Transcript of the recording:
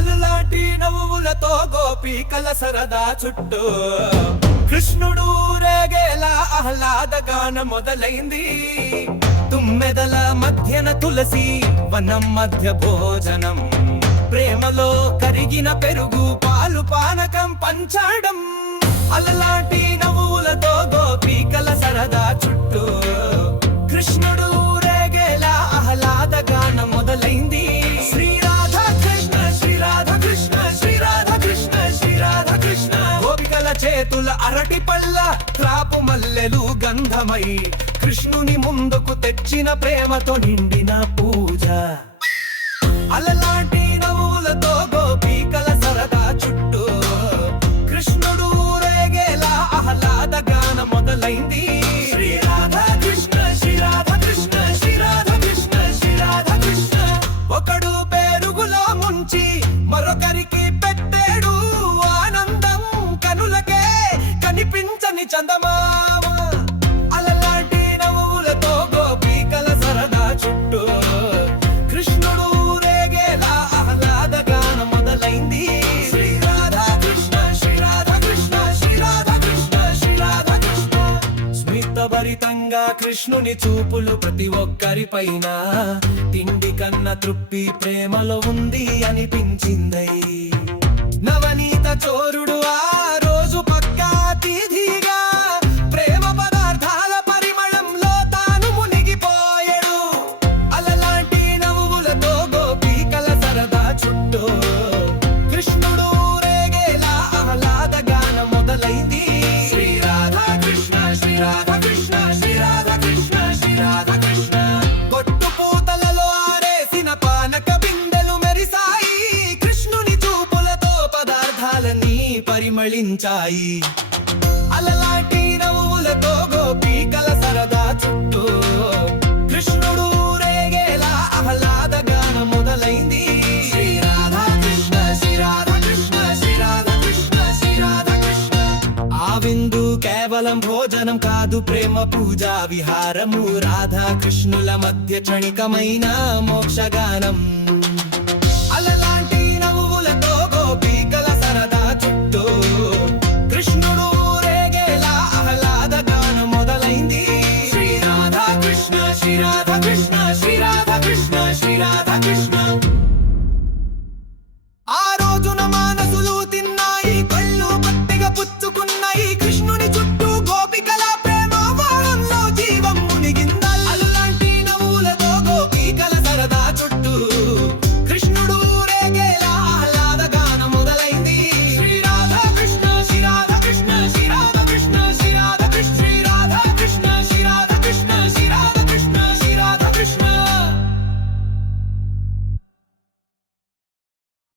అలలాంటి నవ్వులతో గోపికల సరదా చుట్టూ కృష్ణుడు రేగేలా ఆహ్లాదగాన మొదలైంది. తుమ్మెదల మధ్యన తులసి వనం మధ్య భోజనం, ప్రేమలో కరిగిన పెరుగు పాలు పానకం పంచడం. అలలాంటి నవ్వులతో గోపికల సరదా చుట్టూ కృష్ణుడు రేగేలా ఆహ్లాదగాన మొదలైంది. శ్రీరాధా కృష్ణ శ్రీరాధా కృష్ణ శ్రీరాధా కృష్ణ శ్రీరాధా కృష్ణ. గోపికల చేతుల అరటి పళ్ళ త్రాపు మల్లెలు గంధమై కృష్ణుని ముందుకు తెచ్చిన ప్రేమతో నిండిన పూజ. అలలాంటి నవ్వులతో గోపికల సరదా చుట్టూ కృష్ణుడు రేగేలా ఆహ్లాదగాన మొదలైంది. శ్రీరాధా కృష్ణ శ్రీరాధా కృష్ణ శ్రీరాధా కృష్ణ శ్రీరాధా కృష్ణ. ఒకడు పెరుగులో ముంచి మరొకరికి పెట్టాడు ఆనందం, కనులకే కనిపించని చందమామ. అలలాంటి నవ్వులతో గోపికల సరదా చుట్టూ కృష్ణుడు రేగేలా ఆహ్లాదగాన మొదలైంది. శ్రీరాధా కృష్ణ శ్రీరాధా కృష్ణ శ్రీరాధా కృష్ణ శ్రీరాధా కృష్ణ. స్మితభరితంగా కృష్ణుని చూపులు ప్రతి ఒక్కరిపైన తిండి కన్న తృప్తి ప్రేమలో ఉంది అనిపించిందై. నవనీత చోరుడు ఆ రోజు పక్కా అతిథిగా ప్రేమ పదార్థాల పరిమళంలో తాను మునిగిపోయాడు. అలలాంటి నవ్వులతో గోపికల సరదా చుట్టూ కృష్ణుడు రేగేలా ఆహ్లాదగాన మొదలైంది. శ్రీరాధా కృష్ణ శ్రీరాధా కృష్ణ శ్రీరాధా కృష్ణ శ్రీరాధా కృష్ణ. కొట్టు పూతలలో ఆరేసిన పానక బిందెలు మెరిసాయి, కృష్ణుని చూపులతో పదార్థాలన్నీ పరిమళించాయి. అలలాంటి నవ్వులతో గోపికల సరదా చుట్టూ కృష్ణుడు రేగేలా ఆహ్లాదగాన మొదలైంది. శ్రీరాధా కృష్ణ శ్రీరాధా కృష్ణ శ్రీరాధా కృష్ణ శ్రీరాధా కృష్ణ. ఆ విందు కేవలం భోజనం కాదు, ప్రేమ పూజా విహారము. రాధా కృష్ణుల మధ్య క్షణికమైన మోక్షగానం.